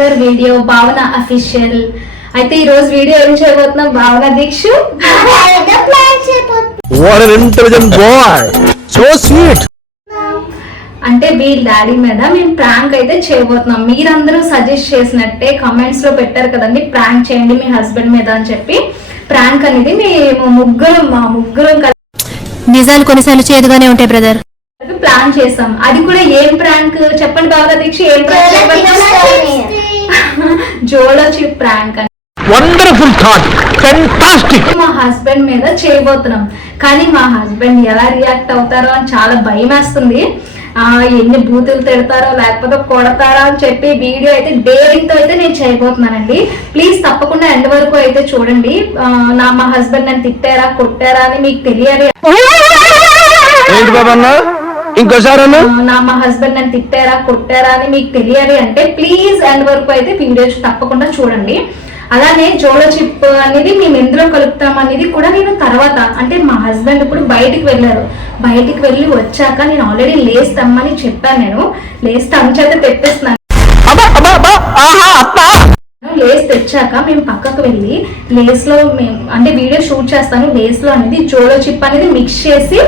Another video భావన official. అయితే ఈ రోజు వీడియో ఏం చేయబోతున్నాం, భావన దీక్షు అంటే వీళ్ళ డాడీ మీద మేము ప్రాంక్ అయితే చేయబోతున్నాం. మీరందరూ సజెస్ట్ చేసినట్టే కమెంట్స్ లో పెట్టారు కదండి, ప్రాంక్ చేయండి మీ హస్బెండ్ మీద అని చెప్పి. ప్రాంక్ అనేది మా ముగ్గురం నిజాలు కొన్నిసార్లు చేదుగానే ఉంటాయి బ్రదర్. ప్లాన్ చేసాం. అది కూడా ఏం ప్రాంక్ చెప్పండి భావన దీక్ష, ఏం ప్రాంక్? జోలో చిప్ ప్రాంక్ అని. Wonderful thought, fantastic. మా హస్బెండ్ మీద చేయబోతున్నాం, కానీ మా హస్బెండ్ ఎలా రియాక్ట్ అవుతారో అని చాలా భయం వేస్తుంది. ఎన్ని బూతులు తిడతారో లేకపోతే కొడతారో అని చెప్పి వీడియో అయితే డేరింగ్ తో అయితే నేను చేయబోతున్నానండి. ప్లీజ్ తప్పకుండా ఎండ్ వరకు అయితే చూడండి. మా హస్బెండ్ నన్ను తిట్టారా కొట్టారా అని మీకు తెలియాలి. మా హస్బెండ్ నన్ను తిట్టారా కొట్టారా అని మీకు తెలియాలి అంటే ప్లీజ్ ఎండ్ వరకు అయితే వీడియో తప్పకుండా చూడండి. అలానే జోలో చిప్ అనేది మేము ఎందులో కలుపుతాం అనేది కూడా నేను తర్వాత, అంటే మా హస్బెండ్ ఇప్పుడు బయటికి వెళ్ళారు, బయటికి వెళ్ళి వచ్చాక నేను ఆల్రెడీ లేస్ తమ్మని చెప్పాను. నేను లేస్ తమ్ముచేత తెప్పిస్తున్నాను. లేస్ తెచ్చాక మేము పక్కకు వెళ్ళి లేస్ లో మేము అంటే వీడియో షూట్ చేస్తాను. లేస్ లో అనేది జోలో చిప్ అనేది మిక్స్ చేసి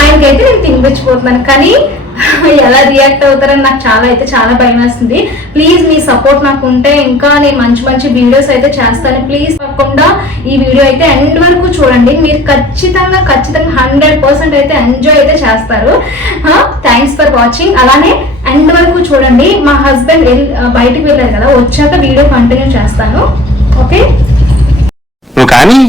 ఆయనకైతే నేను తినిపించిపోతున్నాను. కానీ ఎలా రియాక్ట్ అవుతారని నాకు చాలా భయం వేస్తుంది. ప్లీజ్ మీ సపోర్ట్ నాకు ఉంటే ఇంకా నేను మంచి వీడియోస్ అయితే చేస్తాను. ప్లీజ్ తప్పకుండా ఈ వీడియో అయితే ఎండ్ వరకు చూడండి. మీరు ఖచ్చితంగా 100% అయితే ఎంజాయ్ అయితే చేస్తారు. Thanks for watching. అలానే ఎండ్ వరకు చూడండి. మా హస్బెండ్ బయటకు వెళ్ళారు కదా, వచ్చాక వీడియో కంటిన్యూ చేస్తాను. ఓకే కానీ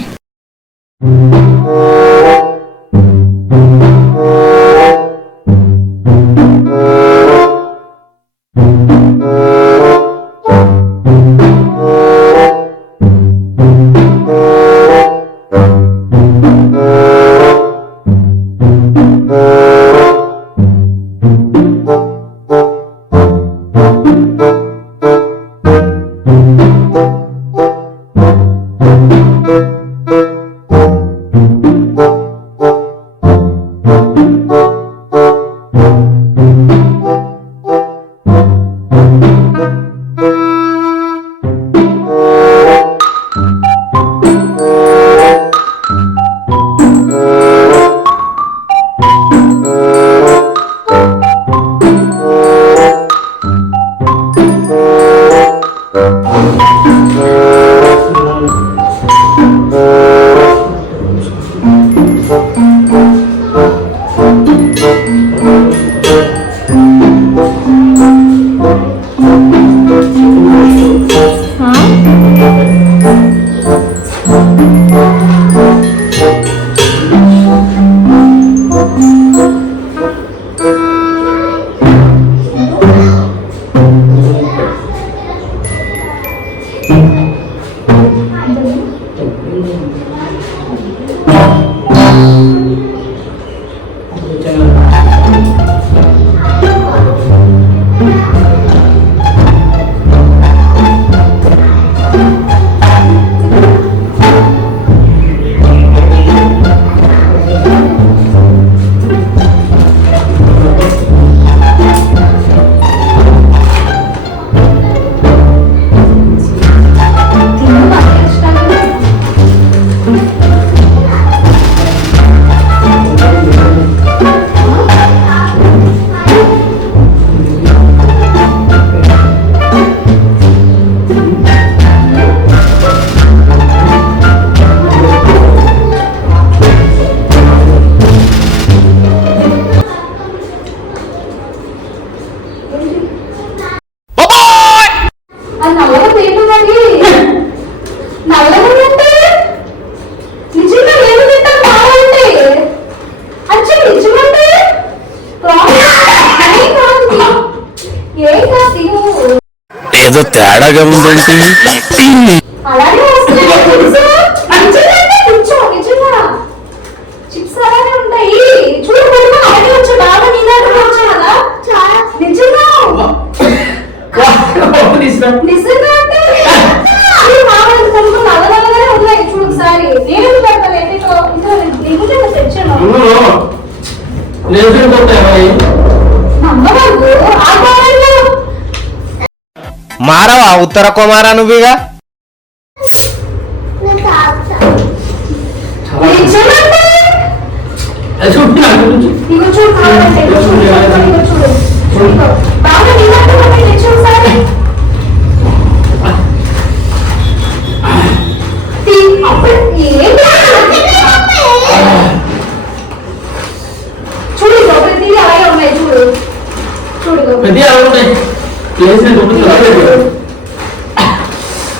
ఏదో తేడాగా ఉందండి. మారవ ఉత్తర కుమారా నువ్వుగా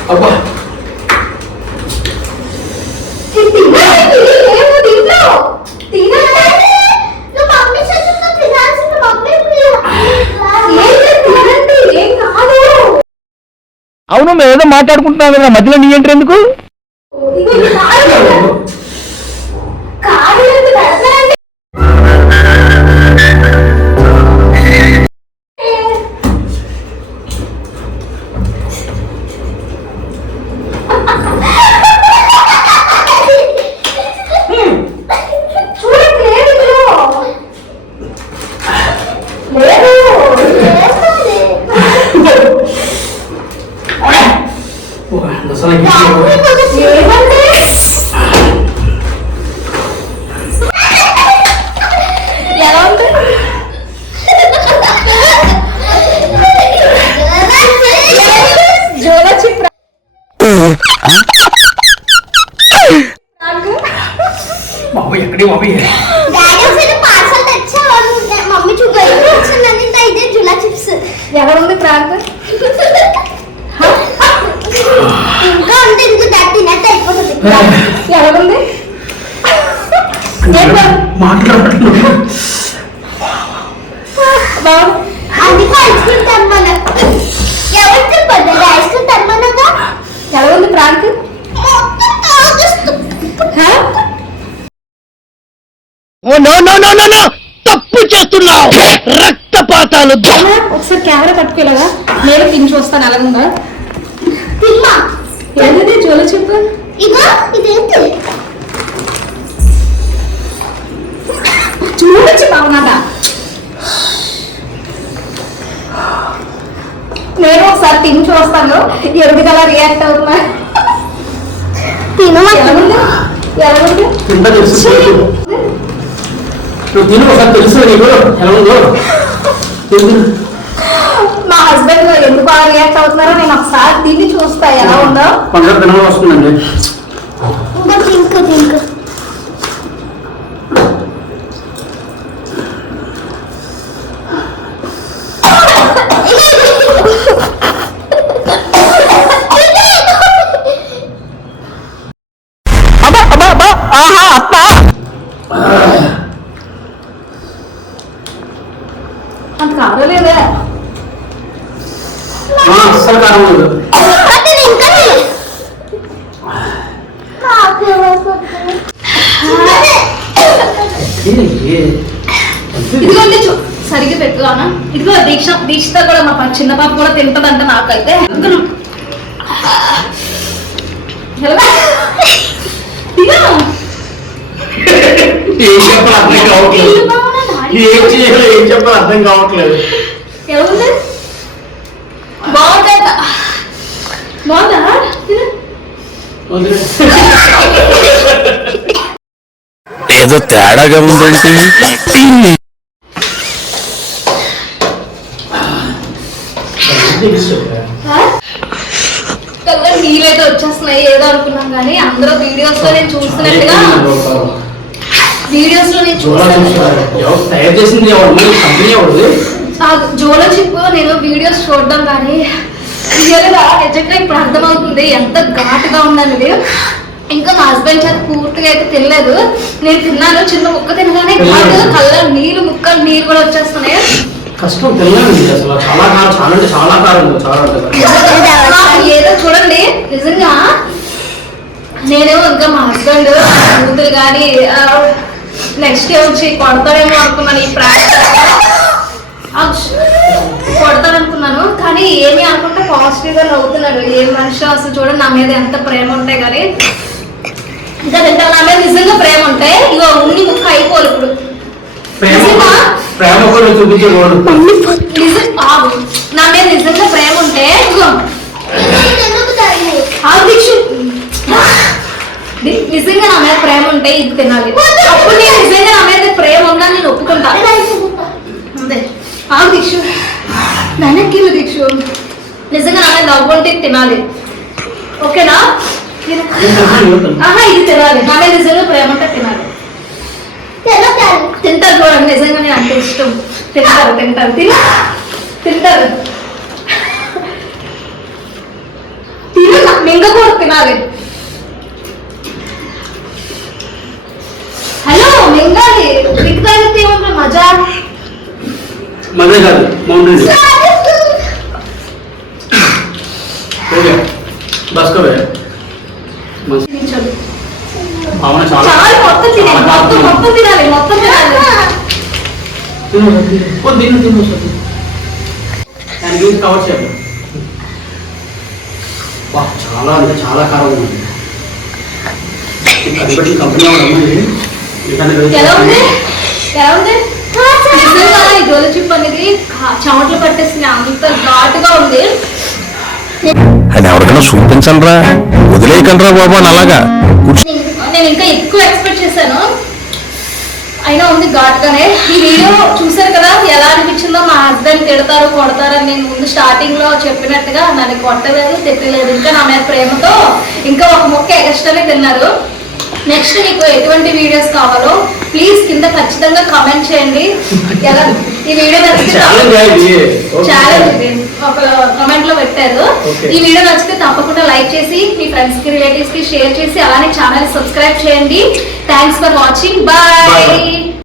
అబ్బా అవును మేము ఏదో మాట్లాడుకుంటున్నాం కదా మధ్యలో నీ ఎంట్రీ ఎందుకు బాబు ఎక్కడి బాబు ఎవరుంది ప్రాంక్ ఎవరుంది ఎవరుంది ప్రాంక్ తప్పు చేస్తున్నావు రక్తపాతాలు ఒకసారి కెమెరా పట్టుకోలేగా నేను తిని చూస్తాను ఎలాగుందా ఏది జోలో చెప్పు చూడొచ్చు బాగున్నాడా నేను ఒకసారి తిని చూస్తాను ఎందుకలా రియాక్ట్ అవుతున్నా ఎలాగుంది తిను ఒకసారి తెలుసు నీకు ఎలా ఉందో మా హస్బెండ్ ఎందుకు అలా రియాక్ట్ అవుతున్నారో నేను ఒకసారి తిని చూస్తా ఎలా ఉందో పండుగ తినడం వస్తుందండి అంత కావలేదే అస్సలు కారం లేదు ఇదిగోండి సరిగ్గా పెట్టుకోనా ఇదిగో దీక్షిత కూడా మా చిన్న పాప కూడా తింటదంట నాకైతే ఏం చెప్పాలి అర్థం కావట్లేదు ఏం చేయాలి ఏం చెప్పాలి అర్థం కావట్లేదు ఎవరు బాగుందా బాగుందా ఏదో తేడాగా ఉందంటే నీళ్ళైతే వచ్చేస్తున్నాయి ఏదో అనుకున్నాం కానీ అందరూ వీడియోస్ లో నేను చూస్తున్నట్టుగా వీడియోస్ లో నేను తయారు చేసింది కంపెనీ ఎవరు జోలో చిప్ నేను వీడియోస్ చూడడం కానీ నిజంగా ఇప్పుడు అర్థమవుతుంది ఎంత ఘాటుగా ఉందనేది ఇంకా మా హస్బెండ్ చేత పూర్తిగా అయితే తినలేదు నేను తిన్నాను చిన్న ముక్క తినగానే కళ్ళ నీళ్ళు ముక్కలు నీళ్ళు కూడా వచ్చేస్తున్నాయి కష్టం తెలియదు అసలు చాలా కారం చాలా అంటే చాలా కారం చాలా ఏదో చూడండి నిజంగా నేనేమో ఇంకా మా హస్బెండ్ కూతురు కానీ నెక్స్ట్ వచ్చి కొడతాడేమో అనుకున్నాను ఈ ప్రాంక్ కొడతాడనుకున్నాను కానీ ఏమి అనుకుంటే పాజిటివ్ గా నవ్వుతున్నాడు ఏ మనిషి అసలు చూడండి నా మీద ఎంత ప్రేమ ఉంటాయి కానీ ఇంకా తింటా నా మీద నిజంగా ప్రేమ ఉంటాయి ఇగో ఉన్ని ముక్క అయిపోలు ఇప్పుడు ప్రేమ కూడా చూపించకూడదు నా మీద నిజంగా ప్రేమ ఉంటే ఇగో ఉంటాయి, ఇది తినాలి. అప్పుడు నేను నిజంగా నా మీద ప్రేమ ఉందా నేను ఒప్పుకుంటా. అంతే దీక్షు వెనక్కి దీక్షు, నిజంగా నా మీద నవ్వు ఉంటే తినాలి, ఓకేనా? ఇది తినాలి, నా మీద నిజంగా ప్రేమ ఉంటే తినాలి. తింటారు చూడండి, నిజంగా నేను అంటే ఇష్టం. తింటారు తింటారు తింటారు మింగకూడదు, తినాలి. హలో మింగాలి, మిగ్ తాగితే ఏమన్నా మజా కాదు మౌంటైన్ బస్ కవే అవునా చాలా చాలా మొత్తం తినాలి, మొత్తం తినాలి, మొత్తం తినాలి. దాని గురించి కవర్ చేయాలి. చాలా అంటే చాలా కారం ఉంది. అది కంపెనీ ఎలా ఉంది ఎలా ఉంది? నిజంగా ఈ జోల చిప్ అనేది చెమటలు పట్టేసిన అంత ఘాటుగా ఉంది. అది ఎవరికైనా చూపించండిరా, వదిలేయకండిరా బాబు అని అలాగా. నేను ఇంకా ఎక్కువ ఎక్స్పెక్ట్ చేశాను, అయినా ఉంది ఘాటుగానే. ఈ వీడియో చూసారు కదా, ఎలా అనిపించిందో? మా హస్బెండ్ తిడతారు కొడతారని నేను ముందు స్టార్టింగ్ లో చెప్పినట్టుగా నన్ను కొట్టలేదు తిట్టలేదు, ఇంకా నా మీద ప్రేమతో ఇంకా ఒక మొక్క ఎక్స్ట్రానే తిన్నారు. నెక్స్ట్ మీకు ఎటువంటి వీడియోస్ కావాలో ప్లీజ్ కింద ఖచ్చితంగా కామెంట్ చేయండి. ఎలా ఈ వీడియో నచ్చితే ఛాలెంజ్ ఒక కామెంట్ లో పెట్టారు. ఈ వీడియో నచ్చితే తప్పకుండా లైక్ చేసి మీ ఫ్రెండ్స్ కి రిలేటివ్స్ కి షేర్ చేసి అలానే ఛానల్ సబ్స్క్రైబ్ చేయండి. Thanks for watching, bye.